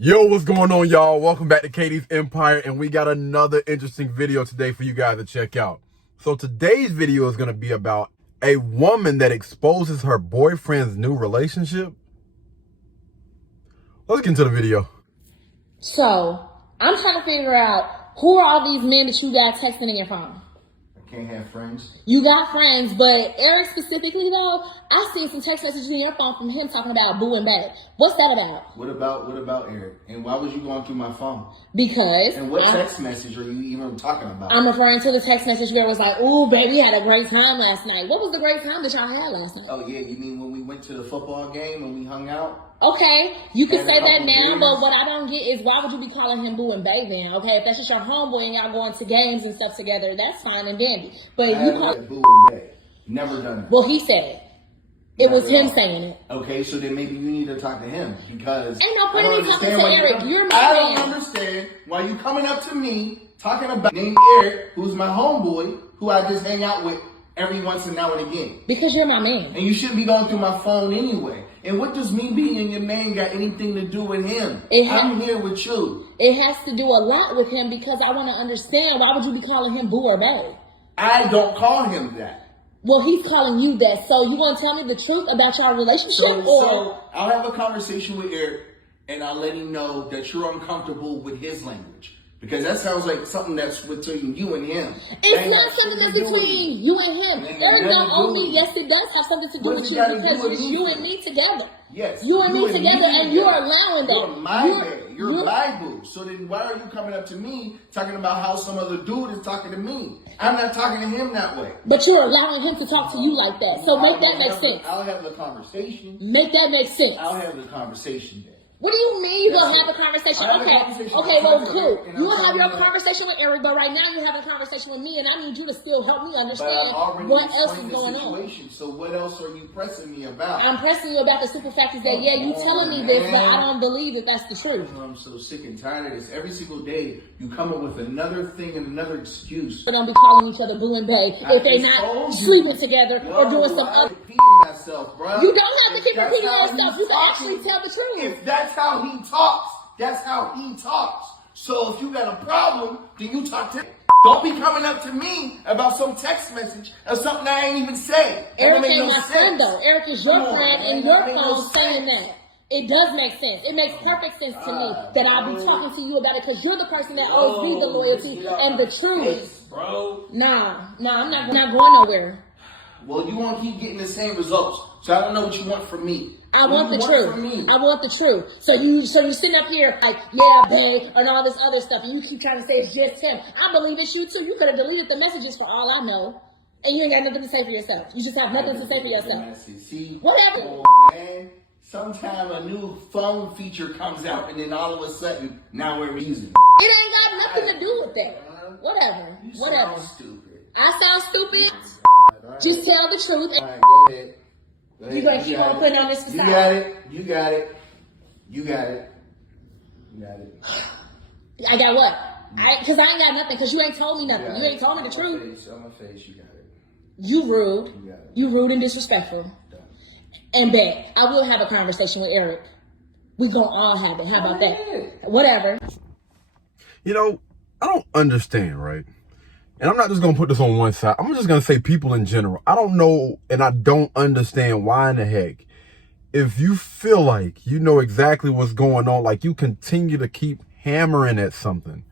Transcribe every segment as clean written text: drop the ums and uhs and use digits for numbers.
Yo, what's going on, y'all? Welcome back to Katie's Empire, and we got another interesting video today for you guys to check out. So today's video is going to be about a woman that exposes her boyfriend's new relationship. Let's get into the video. So, I'm trying to figure out who are all these men that you got texting in your phone? I can't have friends. You got friends, but Eric specifically though, I seen some text messages in your phone from him talking about boo and bae. What's that about? What about Eric? And why was you going through my phone? Because. And what text message are you even talking about? I'm referring to the text message where it was like, ooh, baby, we had a great time last night. What was the great time that y'all had last night? Oh yeah, you mean when we went to the football game and we hung out? Okay, you can say that now, beers. but what I don't get is why would you be calling him boo and bae then? Okay, if that's just your homeboy and y'all going to games and stuff together, that's fine and dandy. But I you haven't call said boo and bae. Never done that. Well, he said it. It was him all. saying it. Okay, so then maybe you need to talk to him because Ain't no I point don't in me talking understand to why Eric. You're my I man. don't understand why you coming up to me talking about named Eric, who's my homeboy, who I just hang out with every once and now and again. Because you're my man. And you shouldn't be going through my phone anyway. And what does me being your man got anything to do with him? I'm here with you. It has to do a lot with him because I want to understand why would you be calling him boo or bae? I don't call him that. Well, he's calling you that. So you want to tell me the truth about your relationship? So I'll have a conversation with Eric and I'll let him know that you're uncomfortable with his language. Because that sounds like something that's between you and him. It's not something that's between you and him. Eric don't owe me. Yes, it does have something to do with you because it's you and me together. Yes. You and me together, and you're allowing that. You're my man. You're my boo. So then why are you coming up to me talking about how some other dude is talking to me? I'm not talking to him that way. But you're allowing him to talk to you like that. So make that make sense. I'll have the conversation. Make that make sense. I'll have the conversation then. What do you mean you're going to have a conversation? Okay, well, cool. You will have your conversation with Eric, but right now you're having a conversation with me, and I need you to still help me understand what else is going on. So what else are you pressing me about? I'm pressing you about the super factors that, you telling me this, but I don't believe that that's the truth. I'm so sick and tired of this. Every single day, you come up with another thing and another excuse. But don't be calling each other boo and bae if they're not sleeping together or doing some other. Repeating myself, bro. You don't have to keep repeating yourself. You can actually tell the truth. If that's how he talks, that's how he talks. So if you got a problem, then you talk to him. Don't be coming up to me about some text message or something I ain't even say. Eric ain't my friend though. Eric is your friend and your phone saying that. It does make sense. It makes perfect sense to me that I'll be talking to you about it because you're the person that owes me the loyalty and the truth. Bro. Nah, I'm not going nowhere. Well, you won't keep getting the same results. So I don't know what you want from me. I want the truth. I want the truth. So you sitting up here like, yeah, babe, and all this other stuff, and you keep trying to say it's just him. I believe it's you too. You could have deleted the messages for all I know, and you ain't got nothing to say for yourself. You just have nothing to say for yourself. See, whatever. Oh, man. Sometime a new phone feature comes out, and then all of a sudden, now we're using it. It ain't got nothing to do with that. Whatever. You Whatever. sound stupid. I sound stupid. Right. Just tell the truth. All right, go ahead. You gonna keep on putting on this facade. You got it. I got what? Because I ain't got nothing. Because you ain't told me nothing. You ain't told me the truth. On my face, you got it. You rude. You got it. You rude and disrespectful. Done. And bet I will have a conversation with Eric. We gonna all have it. How about that? Whatever. You know, I don't understand, right? And I'm not just going to put this on one side. I'm just going to say people in general. I don't know and I don't understand why in the heck, if you feel like you know exactly what's going on, like you continue to keep hammering at something.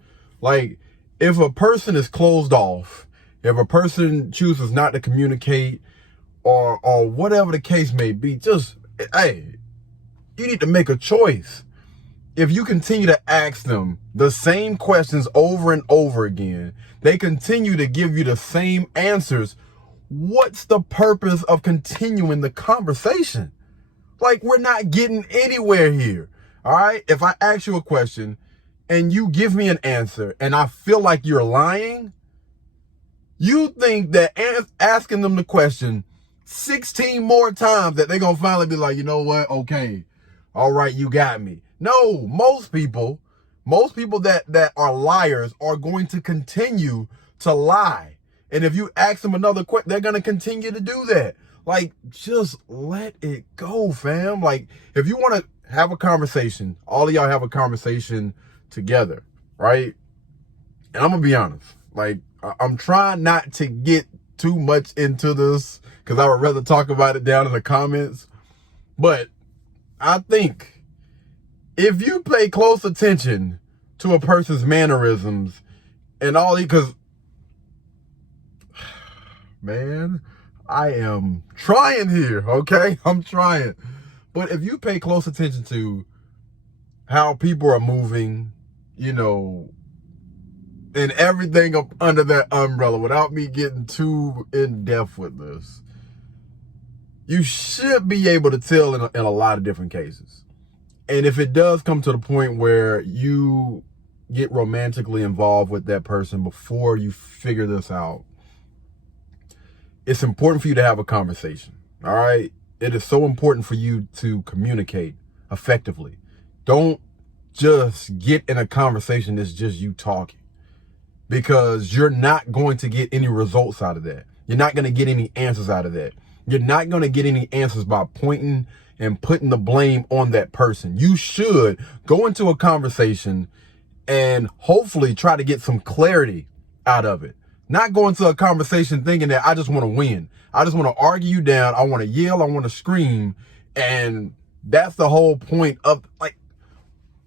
Like if a person is closed off, if a person chooses not to communicate or whatever the case may be, just, hey, you need to make a choice. If you continue to ask them the same questions over and over again, they continue to give you the same answers. What's the purpose of continuing the conversation? Like, we're not getting anywhere here. All right. If I ask you a question and you give me an answer and I feel like you're lying, you think that asking them the question 16 more times that they're going to finally be like, you know what? Okay. All right. You got me. No, most people that are liars are going to continue to lie. And if you ask them another question, they're going to continue to do that. Like, just let it go, fam. Like, if you want to have a conversation. All of y'all have a conversation together, right? And I'm gonna be honest, like, I'm trying not to get too much into this because I would rather talk about it down in the comments. But I think if you pay close attention to a person's mannerisms and all, because, man, I am trying here, okay? I'm trying. But if you pay close attention to how people are moving, you know, and everything up under that umbrella, without me getting too in depth with this, you should be able to tell in a lot of different cases. And if it does come to the point where you get romantically involved with that person before you figure this out, it's important for you to have a conversation, all right? It is so important for you to communicate effectively. Don't just get in a conversation that's just you talking, because you're not going to get any results out of that. You're not going to get any answers out of that. You're not going to get any answers by pointing and putting the blame on that person. You should go into a conversation and hopefully try to get some clarity out of it. Not go into a conversation thinking that I just want to win. I just want to argue you down. I want to yell. I want to scream. And that's the whole point of, like,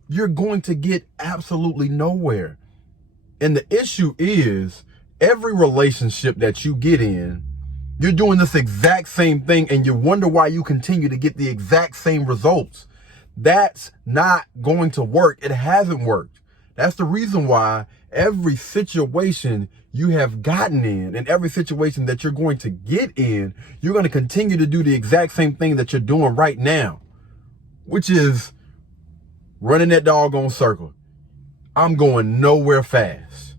you're going to get absolutely nowhere. And the issue is, every relationship that you get in, you're doing this exact same thing and you wonder why you continue to get the exact same results. That's not going to work. It hasn't worked. That's the reason why every situation you have gotten in and every situation that you're going to get in, you're going to continue to do the exact same thing that you're doing right now, which is running that doggone circle. I'm going nowhere fast.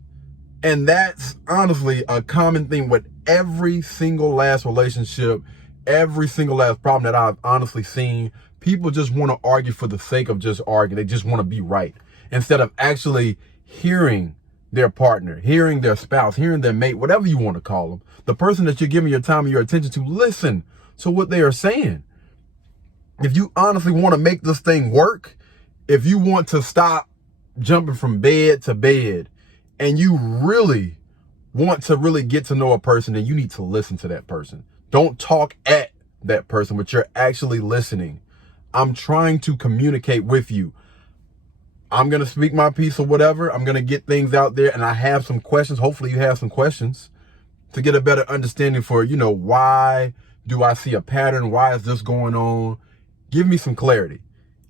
And that's honestly a common thing with every single last relationship, every single last problem that I've honestly seen. People just want to argue for the sake of just arguing. They just want to be right, instead of actually hearing their partner, hearing their spouse, hearing their mate, whatever you want to call them, the person that you're giving your time and your attention to. Listen to what they are saying. If you honestly want to make this thing work, if you want to stop jumping from bed to bed, and you really want to really get to know a person, then you need to listen to that person. Don't talk at that person, but you're actually listening. I'm trying to communicate with you. I'm going to speak my piece or whatever. I'm going to get things out there, and I have some questions. Hopefully you have some questions to get a better understanding for, you know, why do I see a pattern? Why is this going on? Give me some clarity.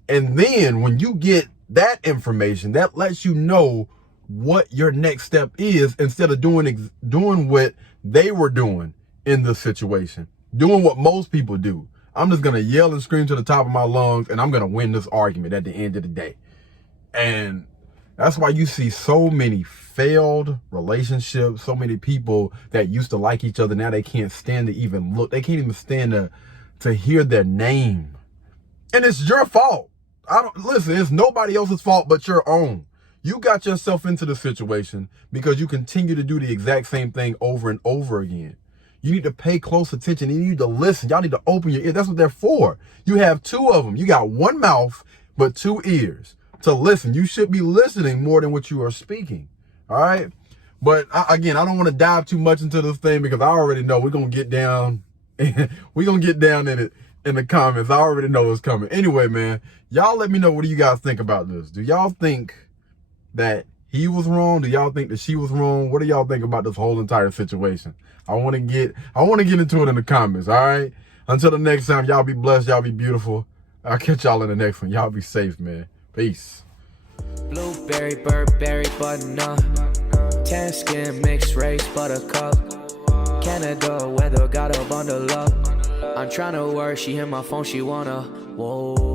And then when you get that information, that lets you know what your next step is, instead of doing what they were doing in this situation, doing what most people do. I'm just going to yell and scream to the top of my lungs, and I'm going to win this argument at the end of the day. And that's why you see so many failed relationships, so many people that used to like each other, now they can't stand to even look. They can't even stand to hear their name. And it's your fault. Listen, it's nobody else's fault but your own. You got yourself into the situation because you continue to do the exact same thing over and over again. You need to pay close attention. You need to listen. Y'all need to open your ears. That's what they're for. You have two of them. You got one mouth, but two ears to listen. You should be listening more than what you are speaking. All right. But again, I don't want to dive too much into this thing because I already know we're going to get down. We're going to get down in it in the comments. I already know what's coming. Anyway, man, y'all let me know, what do you guys think about this? Do y'all think that he was wrong? Do y'all think that she was wrong? What do y'all think about this whole entire situation? I want to get into it in the comments. All right. Until the next time, y'all be blessed. Y'all be beautiful. I'll catch y'all in the next one. Y'all be safe, man. Peace. Blueberry, Burberry, button-up. Tan skin, mixed race, buttercup. Canada weather, got a bundle up. I'm tryna work, she hit my phone, she wanna, whoa.